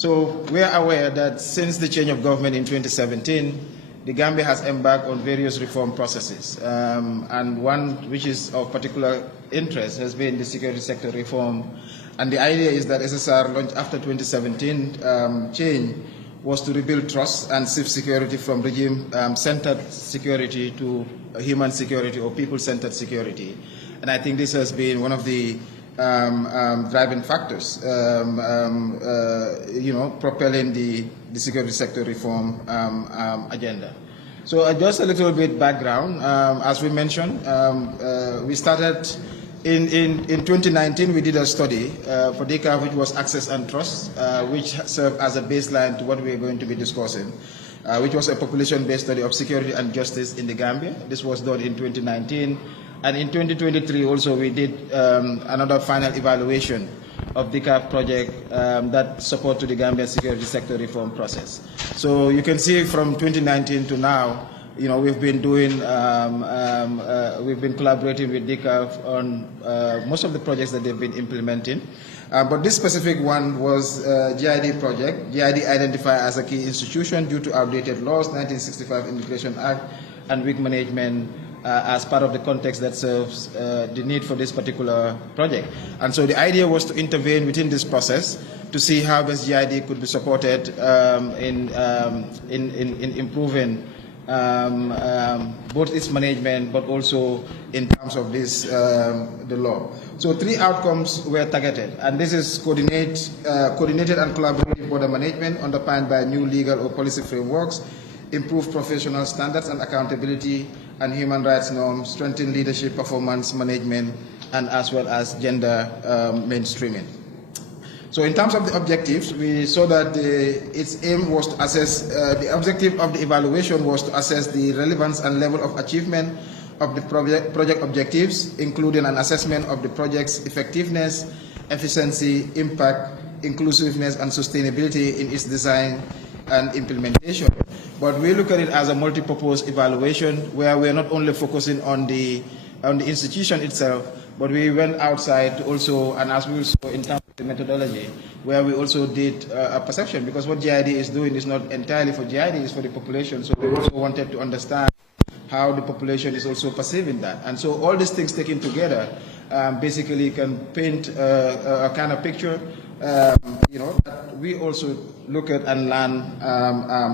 So we are aware that since the change of government in 2017, the Gambia has embarked on various reform processes, and one which is of particular interest has been the security sector reform. And the idea is that SSR launched after 2017 change was to rebuild trust and shift security from regime-centered security to human security or people-centered security. And I think this has been one of the driving factors, propelling the security sector reform agenda. So just a little bit background. As we mentioned, we started in 2019. We did a study for DCAF, which was access and trust, which served as a baseline to what we are going to be discussing, which was a population-based study of security and justice in the Gambia. This was done in 2019. And in 2023 also we did another final evaluation of DCAF project that support to the Gambian security sector reform process. So you can see from 2019 to now, we've been doing, we've been collaborating with DCAF on most of the projects that they've been implementing. But this specific one was GID project. GID identified as a key institution due to outdated laws, 1965 Immigration Act, and weak management as part of the context that serves the need for this particular project. And so the idea was to intervene within this process to see how this GID could be supported in improving both its management, but also in terms of this, the law. So 3 outcomes were targeted, and this is coordinated and collaborative border management underpinned by new legal or policy frameworks, improve professional standards and accountability and human rights norms, strengthen leadership, performance management, and as well as gender mainstreaming. So in terms of the objectives, we saw that its aim was to assess, the objective of the evaluation was to assess the relevance and level of achievement of the project objectives, including an assessment of the project's effectiveness, efficiency, impact, inclusiveness, and sustainability in its design and implementation. But we look at it as a multi-purpose evaluation where we're not only focusing on the institution itself, but we went outside to also, and as we will show in terms of the methodology, where we also did a perception, because what GID is doing is not entirely for GID, it's for the population. So we also wanted to understand how the population is also perceiving that. And so all these things taken together basically can paint a kind of picture that we also look at and learn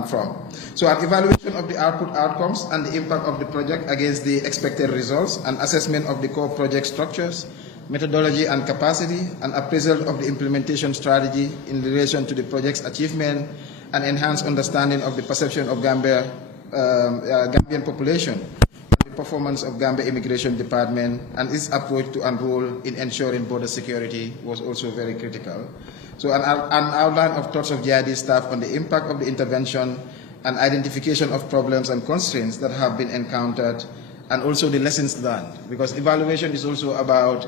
from. So an evaluation of the outcomes and the impact of the project against the expected results, an assessment of the core project structures, methodology and capacity, an appraisal of the implementation strategy in relation to the project's achievement, an enhanced understanding of the perception of Gambian population, the performance of Gambia Immigration Department, and its approach to and role in ensuring border security was also very critical. So an outline of thoughts of GID staff on the impact of the intervention and identification of problems and constraints that have been encountered, and also the lessons learned, because evaluation is also about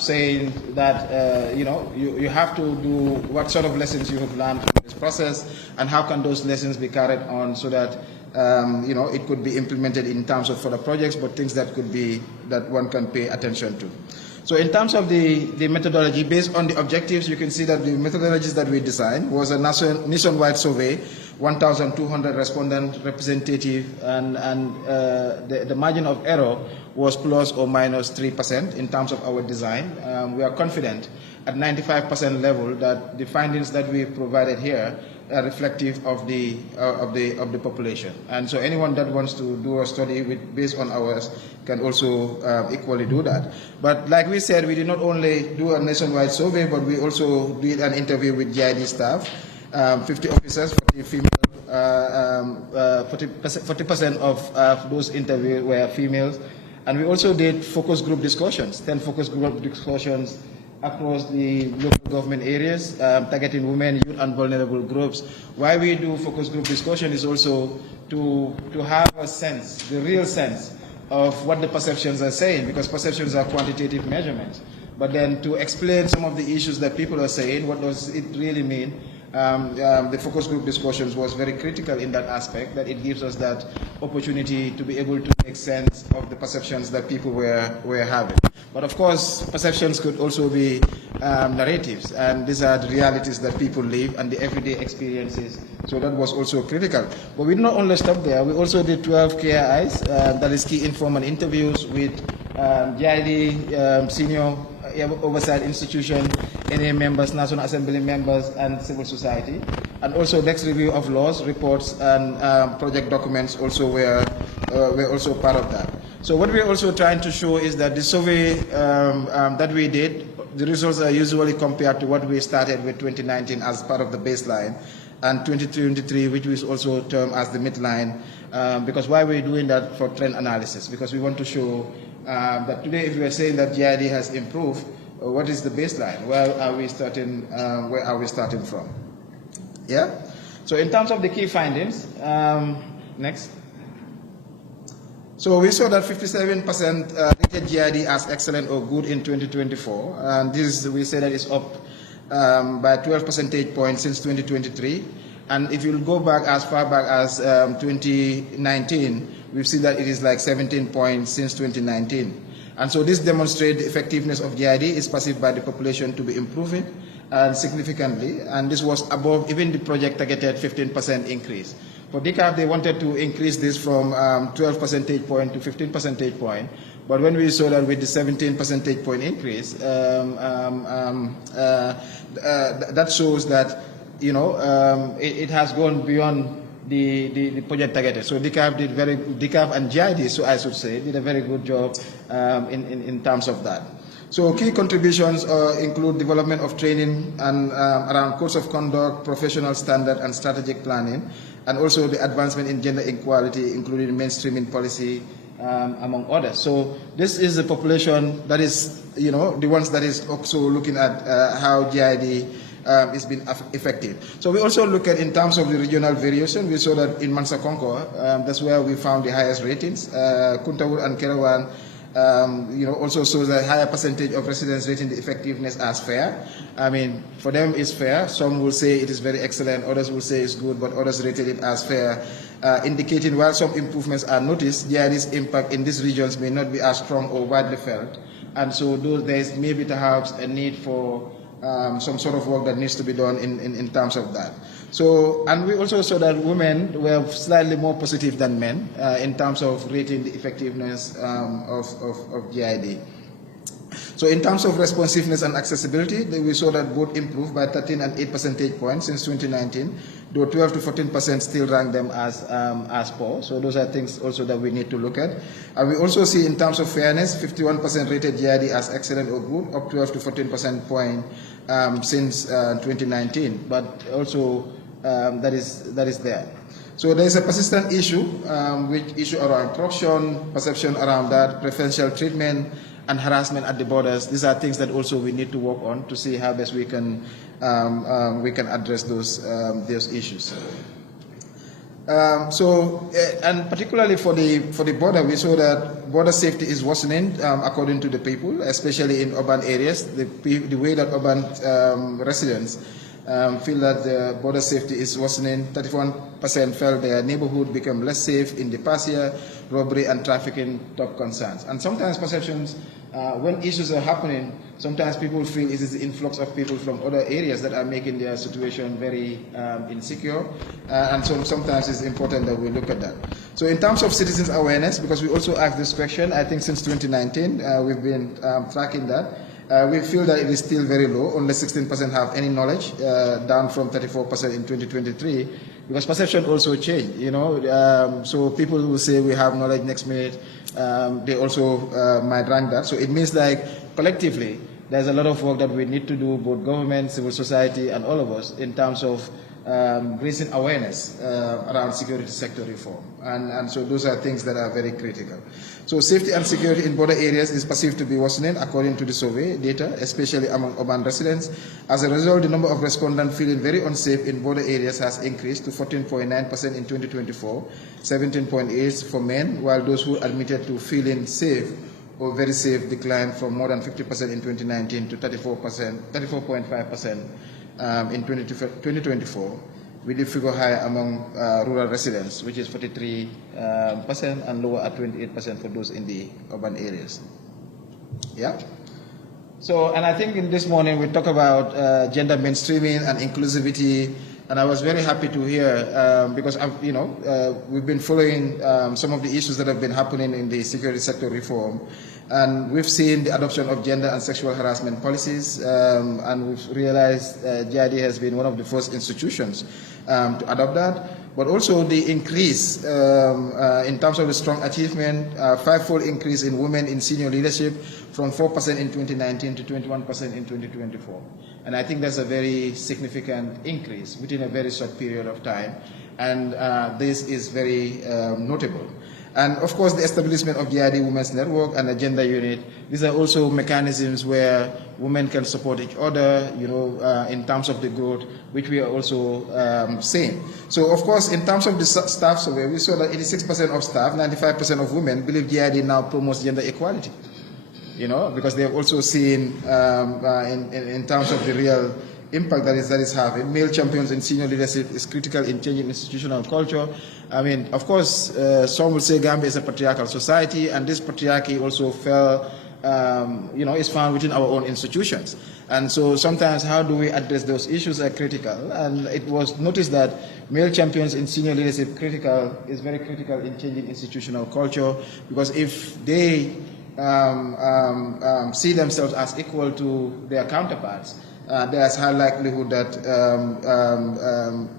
saying that you have to do what sort of lessons you have learned from this process, and how can those lessons be carried on so that it could be implemented in terms of further projects, but things that could be that one can pay attention to. So in terms of the methodology, based on the objectives, you can see that the methodologies that we designed was a nationwide survey, 1,200 respondent representative, and the margin of error was plus or minus 3% in terms of our design. We are confident at 95% level that the findings that we provided here are reflective of the population. And so anyone that wants to do a study based on ours can also equally do that. But like we said, we did not only do a nationwide survey, but we also did an interview with GID staff, 50 officers, 40 female, 40% of those interviewed were females. And we also did focus group discussions, 10 focus group discussions across the local government areas, targeting women, youth, and vulnerable groups. Why we do focus group discussion is also to have a sense, the real sense, of what the perceptions are saying, because perceptions are quantitative measurements. But then to explain some of the issues that people are saying, what does it really mean? The focus group discussions was very critical in that aspect, that it gives us that opportunity to be able to make sense of the perceptions that people were having. But of course, perceptions could also be narratives, and these are the realities that people live and the everyday experiences. So that was also critical. But we did not only stop there. We also did 12 KIs, that is key informal interviews with GID, senior oversight institution, NA members, National Assembly members, and civil society. And also next review of laws, reports, and project documents also were also part of that. So what we're also trying to show is that the survey that we did, the results are usually compared to what we started with 2019 as part of the baseline, and 2023, which is also termed as the midline, because why we're doing that for trend analysis, because we want to show that today, if we are saying that GID has improved, what is the baseline? Where are we starting? Where are we starting from? Yeah. So in terms of the key findings, next. So we saw that 57% rated GID as excellent or good in 2024, and this we say that is up by 12 percentage points since 2023. And if you go back as far back as 2019, we've seen that it is like 17 points since 2019. And so this demonstrates the effectiveness of GID is perceived by the population to be improving significantly, and this was above even the project targeted 15% increase. For DCAF, they wanted to increase this from 12 percentage point to 15 percentage point, but when we saw that with the 17 percentage point increase, that shows that it has gone beyond the project targeted. So DCAF and GID, so I should say, did a very good job in terms of that. So key contributions include development of training and around codes of conduct, professional standard, and strategic planning, and also the advancement in gender equality, including mainstreaming policy, among others. So this is a population that is, the ones that is also looking at how GID is been effective. So we also look at, in terms of the regional variation, we saw that in Mansa Konko, that's where we found the highest ratings. Kuntawur and Kerawan, also shows a higher percentage of residents rating the effectiveness as fair. I mean, for them it's fair. Some will say it is very excellent, others will say it's good, but others rated it as fair, indicating while some improvements are noticed, GID's impact in these regions may not be as strong or widely felt. And so there is maybe perhaps a need for some sort of work that needs to be done in terms of that. So, and we also saw that women were slightly more positive than men in terms of rating the effectiveness of GID. So in terms of responsiveness and accessibility, we saw that both improved by 13 and 8 percentage points since 2019, though 12 to 14% still rank them as poor. So those are things also that we need to look at. And we also see in terms of fairness, 51% rated GID as excellent or good, up 12 to 14% point since 2019. But also that is there. So there is a persistent issue, which issue around corruption, perception around that, preferential treatment, and harassment at the borders. These are things that also we need to work on to see how best we can address those issues. And particularly for the border, we saw that border safety is worsening according to the people, especially in urban areas. The way that urban residents feel that the border safety is worsening. 31% felt their neighborhood become less safe in the past year. Robbery and trafficking top concerns. And sometimes perceptions, when issues are happening, sometimes people feel it is the influx of people from other areas that are making their situation very insecure. And so sometimes it's important that we look at that. So in terms of citizens' awareness, because we also asked this question, I think since 2019, we've been tracking that. We feel that it is still very low. Only 16% have any knowledge, down from 34% in 2023, because perception also changed, so people who say we have knowledge next minute, they also might rank that. So it means like collectively, there's a lot of work that we need to do, both government, civil society, and all of us, in terms of raising awareness around security sector reform. And so those are things that are very critical. So safety and security in border areas is perceived to be worsening according to the survey data, especially among urban residents. As a result, the number of respondents feeling very unsafe in border areas has increased to 14.9% in 2024, 17.8% for men, while those who admitted to feeling safe or very safe declined from more than 50% in 2019 to 34.5% in 2024, with the figure higher among rural residents, which is 43% and lower at 28% for those in the urban areas. Yeah. So, and I think in this morning we talk about gender mainstreaming and inclusivity, and I was very happy to hear because we've been following some of the issues that have been happening in the security sector reform, and we've seen the adoption of gender and sexual harassment policies, and we've realized GID has been one of the first institutions to adopt that. But also the increase in terms of the strong achievement, five-fold increase in women in senior leadership from 4% in 2019 to 21% in 2024. And I think that's a very significant increase within a very short period of time. And this is very notable. And of course, the establishment of GID Women's Network and a gender unit, these are also mechanisms where women can support each other, in terms of the growth, which we are also seeing. So of course, in terms of the staff survey, we saw that 86% of staff, 95% of women believe GID now promotes gender equality, because they have also seen in terms of the real impact that is having. Male champions in senior leadership is critical in changing institutional culture. I mean, of course, some will say Gambia is a patriarchal society, and this patriarchy also is found within our own institutions. And so sometimes how do we address those issues are critical. And it was noticed that male champions in senior leadership is very critical in changing institutional culture, because if they see themselves as equal to their counterparts, there's high likelihood that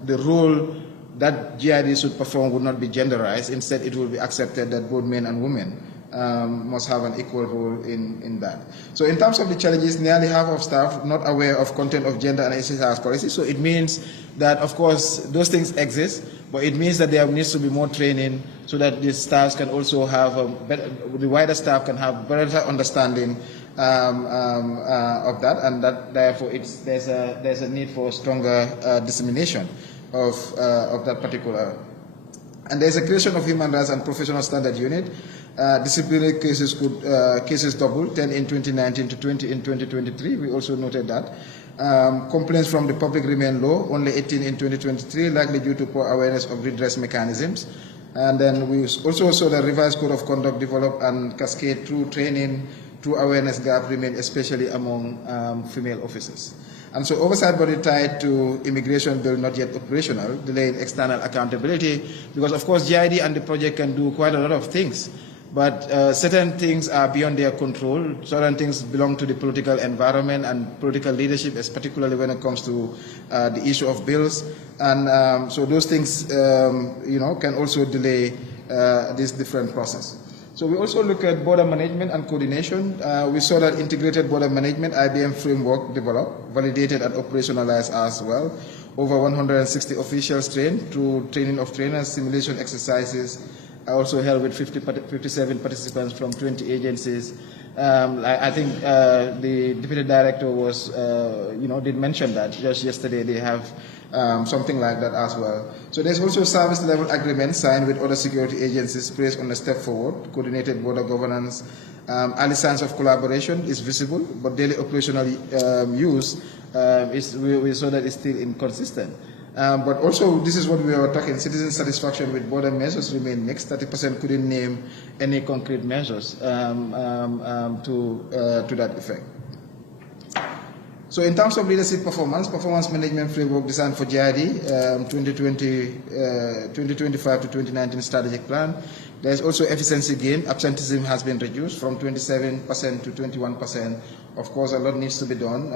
the role that GID should perform would not be genderized. Instead, it will be accepted that both men and women must have an equal role in that. So in terms of the challenges, nearly half of staff not aware of content of gender and SSR's policy. So it means that, of course, those things exist, but it means that there needs to be more training so that the staff can also have the wider staff can have better understanding of that, and that therefore there's a need for stronger dissemination of that particular. And there's a creation of human rights and professional standard unit. Disciplinary cases doubled, 10 in 2019 to 20 in 2023. We also noted that. Complaints from the public remain low, only 18 in 2023, likely due to poor awareness of redress mechanisms. And then we also saw the revised code of conduct develop and cascade through training, through awareness gap remain, especially among female officers. And so oversight body tied to immigration bill not yet operational, delaying external accountability, because of course GID and the project can do quite a lot of things, but certain things are beyond their control. Certain things belong to the political environment and political leadership, particularly when it comes to the issue of bills. And so those things, can also delay this different process. So we also look at border management and coordination. We saw that integrated border management IBM framework developed, validated and operationalized as well. Over 160 officials trained through training of trainers, simulation exercises. I also held with 57 participants from 20 agencies. I think the deputy director was, did mention that just yesterday they have something like that as well. So there's also service level agreements signed with other security agencies based on a step forward, coordinated border governance. Early signs of collaboration is visible, but daily operational use we saw that it's still inconsistent. But also, this is what we were talking, citizen satisfaction with border measures remain mixed. 30% couldn't name any concrete measures to that effect. So in terms of leadership performance management framework designed for GID 2025 to 2019 strategic plan, there's also efficiency gain. Absenteeism has been reduced from 27% to 21%. Of course, a lot needs to be done.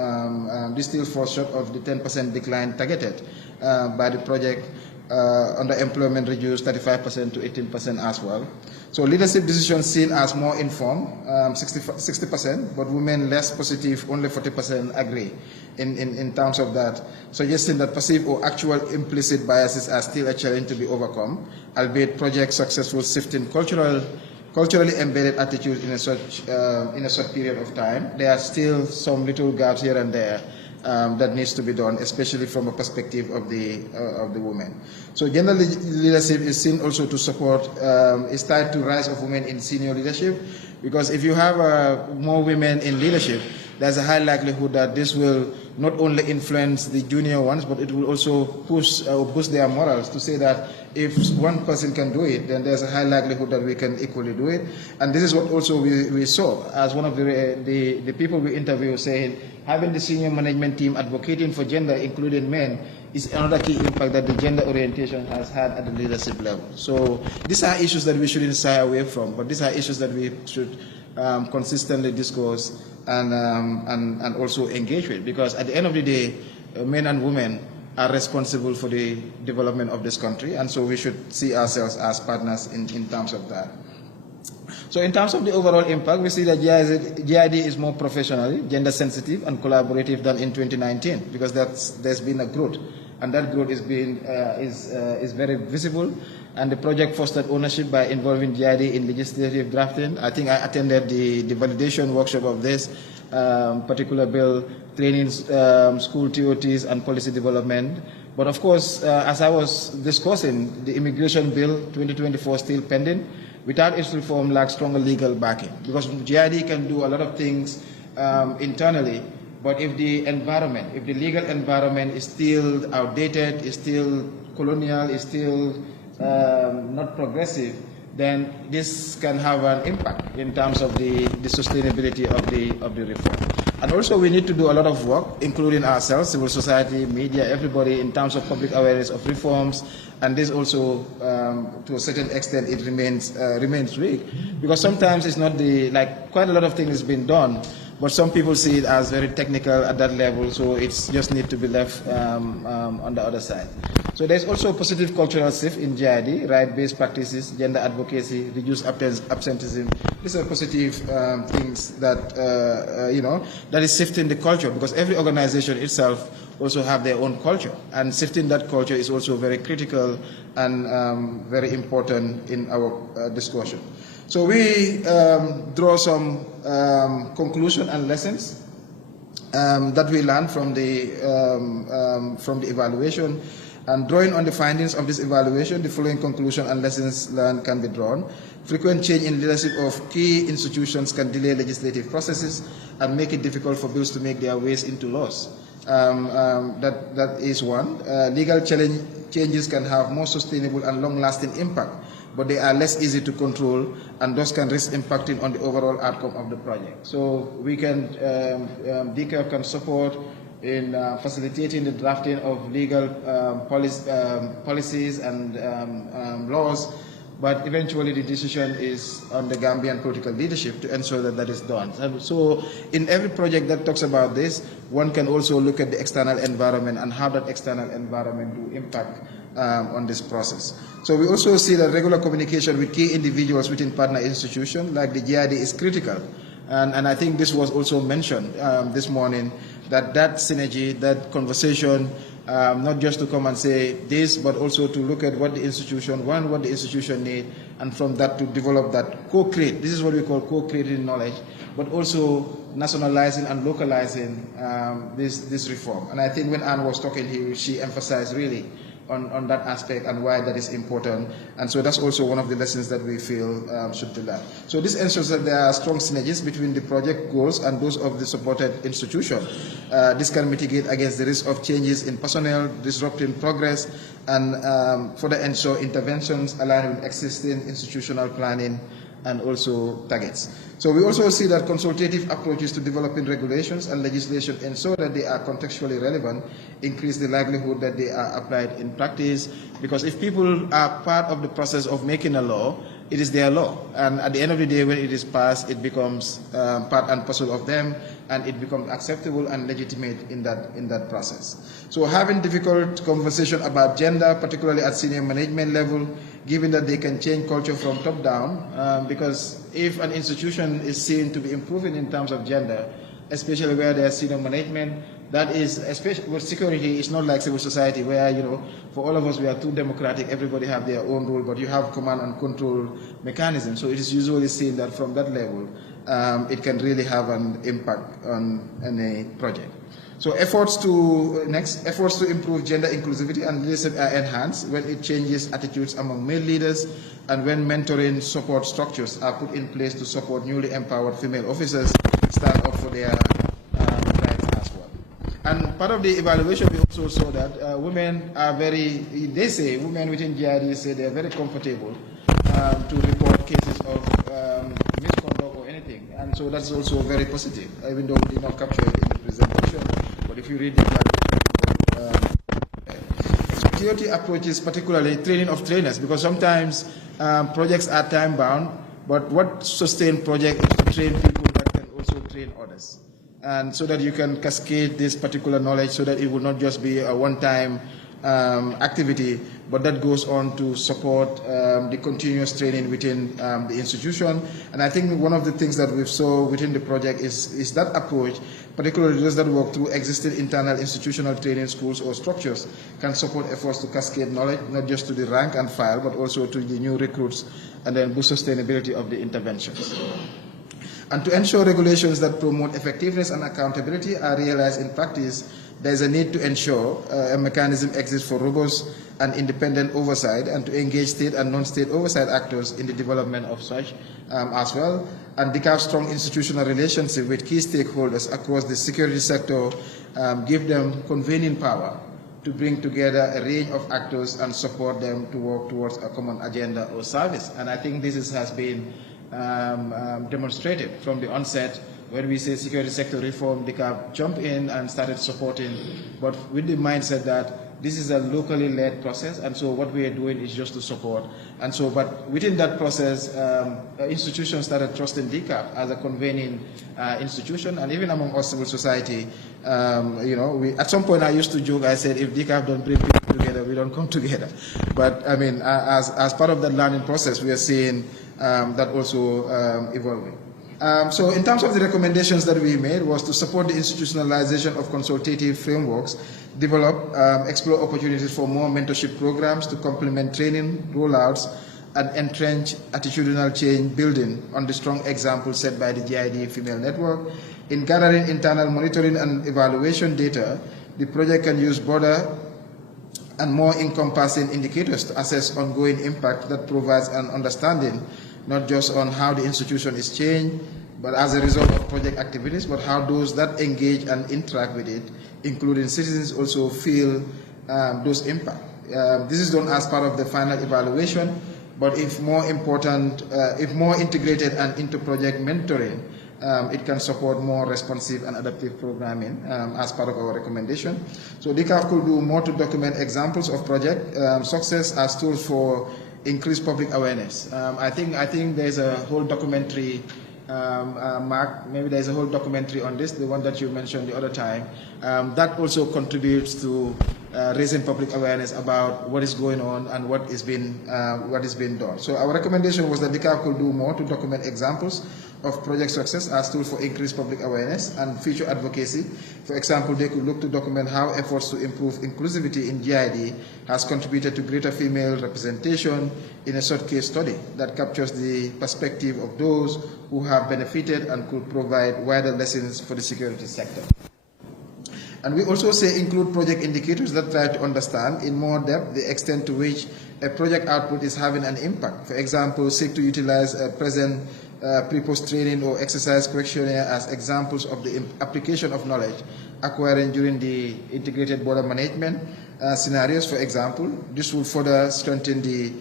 This still falls short of the 10% decline targeted by the project. Underemployment reduced 35% to 18% as well. So leadership decisions seen as more informed, 60%, but women less positive, only 40% agree in terms of that, suggesting that perceived or actual implicit biases are still a challenge to be overcome, albeit project successful shifting culturally embedded attitudes in a short period of time. There are still some little gaps here and there that needs to be done, especially from a perspective of the women. So gender leadership is seen also to support, is tied to rise of women in senior leadership, because if you have more women in leadership, there's a high likelihood that this will not only influence the junior ones, but it will also boost their morals to say that if one person can do it, then there's a high likelihood that we can equally do it. And this is what also we saw as one of the people we interviewed saying, having the senior management team advocating for gender, including men, is another key impact that the gender orientation has had at the leadership level. So these are issues that we shouldn't shy away from, but these are issues that we should consistently discuss and also engage with, because at the end of the day, men and women are responsible for the development of this country, and so we should see ourselves as partners in terms of that. So in terms of the overall impact, we see that GID is more professionally, gender sensitive and collaborative than in 2019, because there's been a growth, and that growth is very visible. And the project fostered ownership by involving GID in legislative drafting. I think I attended the validation workshop of this particular bill, training school TOTs and policy development. But of course, as I was discussing, the immigration bill 2024 still pending. Without its reform, lacks stronger legal backing, because GID can do a lot of things internally, but if the environment, if the legal environment is still outdated, is still colonial, is still not progressive, then this can have an impact in terms of the sustainability of the reform. And also we need to do a lot of work, including ourselves, civil society, media, everybody, in terms of public awareness of reforms. And this also, to a certain extent, it remains weak, because sometimes it's not quite a lot of things has been done, but some people see it as very technical at that level, so it's just need to be left on the other side. So there's also a positive cultural shift in GID, right-based practices, gender advocacy, reduced absenteeism. These are positive things that, that is shifting the culture, because every organization itself also have their own culture, and shifting that culture is also very critical and very important in our discussion. So we draw some conclusion and lessons that we learned from the evaluation. And drawing on the findings of this evaluation, the following conclusion and lessons learned can be drawn. Frequent change in leadership of key institutions can delay legislative processes and make it difficult for bills to make their ways into laws. That is one. Legal changes can have more sustainable and long-lasting impact, but they are less easy to control and thus can risk impacting on the overall outcome of the project. So we can, DCAF can support in facilitating the drafting of legal policies and laws, but eventually the decision is on the Gambian political leadership to ensure that that is done. And so in every project that talks about this, one can also look at the external environment and how that external environment will impact on this process. So we also see that regular communication with key individuals within partner institutions like the GID is critical. And I think this was also mentioned this morning, that synergy, that conversation, not just to come and say this, but also to look at what the institution wants, what the institution needs, and from that to develop that co-create. This is what we call co-creating knowledge, but also nationalizing and localizing this reform. And I think when Anne was talking, she emphasized really on that aspect and why that is important. And so that's also one of the lessons that we feel should be learned. So this ensures that there are strong synergies between the project goals and those of the supported institution. This can mitigate against the risk of changes in personnel, disrupting progress, and further ensure interventions align with existing institutional planning and also targets. So we also see that consultative approaches to developing regulations and legislation ensure that they are contextually relevant, increase the likelihood that they are applied in practice, because if people are part of the process of making a law, it is their law. And at the end of the day, when it is passed, it becomes part and parcel of them, and it becomes acceptable and legitimate in that process. So having difficult conversation about gender, particularly at senior management level, given that they can change culture from top down, because if an institution is seen to be improving in terms of gender, especially where there's senior management, that is, especially with security, it's not like civil society where, for all of us, we are too democratic, everybody have their own rule, but you have command and control mechanism. So it is usually seen that from that level, it can really have an impact on any project. So efforts to improve gender inclusivity and leadership are enhanced when it changes attitudes among male leaders and when mentoring support structures are put in place to support newly empowered female officers stand up for their rights as well. And part of the evaluation, we also saw that women are they say, women within GID say they are very comfortable to report cases of misconduct or anything. And so that's also very positive, even though we did not capture it in the presentation. But if you read the security approaches, particularly training of trainers, because sometimes projects are time-bound, but what sustains project is to train people that can also train others. And so that you can cascade this particular knowledge so that it will not just be a one-time activity, but that goes on to support the continuous training within the institution. And I think one of the things that we saw within the project is that approach, particularly those that work through existing internal institutional training schools or structures, can support efforts to cascade knowledge, not just to the rank and file, but also to the new recruits, and then boost sustainability of the interventions. And to ensure regulations that promote effectiveness and accountability are realized in practice, there is a need to ensure a mechanism exists for robust and independent oversight, and to engage state and non-state oversight actors in the development of such as well. And DCAF's strong institutional relationship with key stakeholders across the security sector give them convening power to bring together a range of actors and support them to work towards a common agenda or service. And I think this has been demonstrated from the onset. When we say security sector reform, DCAF jumped in and started supporting, but with the mindset that this is a locally led process, and so what we are doing is just to support. And so, but within that process, institutions started trusting DCAF as a convening institution, and even among us, civil society, at some point I used to joke, I said, if DCAF don't bring people together, we don't come together. But I mean, as part of that learning process, we are seeing that also evolving. So in terms of the recommendations that we made was to support the institutionalization of consultative frameworks, develop, explore opportunities for more mentorship programs to complement training, rollouts, and entrench attitudinal change building on the strong example set by the GID Female Network. In gathering internal monitoring and evaluation data, the project can use broader and more encompassing indicators to assess ongoing impact that provides an understanding not just on how the institution is changed, but as a result of project activities, but how those that engage and interact with it, including citizens, also feel those impacts. This is done as part of the final evaluation, but if more important, if more integrated and into project mentoring, it can support more responsive and adaptive programming as part of our recommendation. So DCAF could do more to document examples of project success as tools for increased public awareness. I think there's a whole documentary, Mark, maybe there's a whole documentary on this, the one that you mentioned the other time, that also contributes to raising public awareness about what is going on and what is being done. So our recommendation was that DCAF could do more to document examples of project success as tools for increased public awareness and future advocacy. For example, they could look to document how efforts to improve inclusivity in GID has contributed to greater female representation in a short case study that captures the perspective of those who have benefited and could provide wider lessons for the security sector. And we also say include project indicators that try to understand in more depth the extent to which a project output is having an impact. For example, seek to utilize a present pre-post training or exercise questionnaire as examples of the application of knowledge acquired during the integrated border management scenarios, for example. This will further strengthen the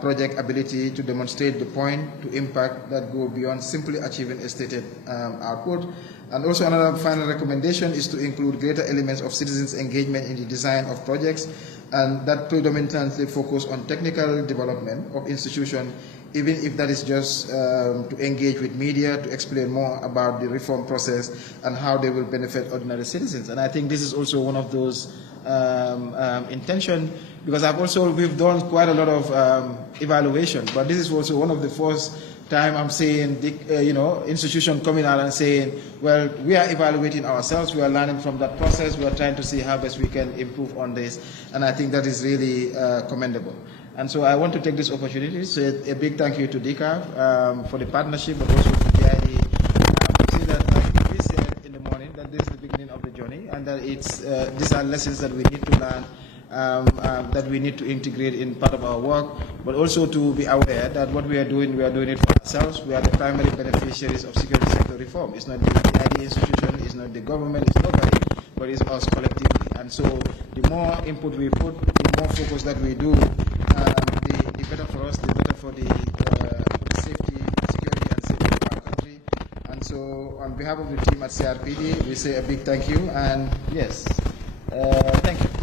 project ability to demonstrate the point to impact that go beyond simply achieving a stated output. And also another final recommendation is to include greater elements of citizens' engagement in the design of projects, and that predominantly focus on technical development of institutions, even if that is just to engage with media to explain more about the reform process and how they will benefit ordinary citizens. And I think this is also one of those intention, because we've done quite a lot of evaluation, but this is also one of the first time I'm seeing institution coming out and saying, well, we are evaluating ourselves, we are learning from that process, we are trying to see how best we can improve on this, and I think that is really commendable. And so I want to take this opportunity to say a big thank you to DCAF for the partnership, but also to GID. See that, like we said in the morning, that this is the beginning of the journey, and that these are lessons that we need to learn, that we need to integrate in part of our work, but also to be aware that what we are doing it for ourselves. We are the primary beneficiaries of security sector reform. It's not the GID institution, it's not the government, it's nobody. but it's us collectively. And so the more input we put, the more focus that we do, the better for us, the better for the safety, security and safety of our country. And so on behalf of the team at CRPD, we say a big thank you, and yes, thank you.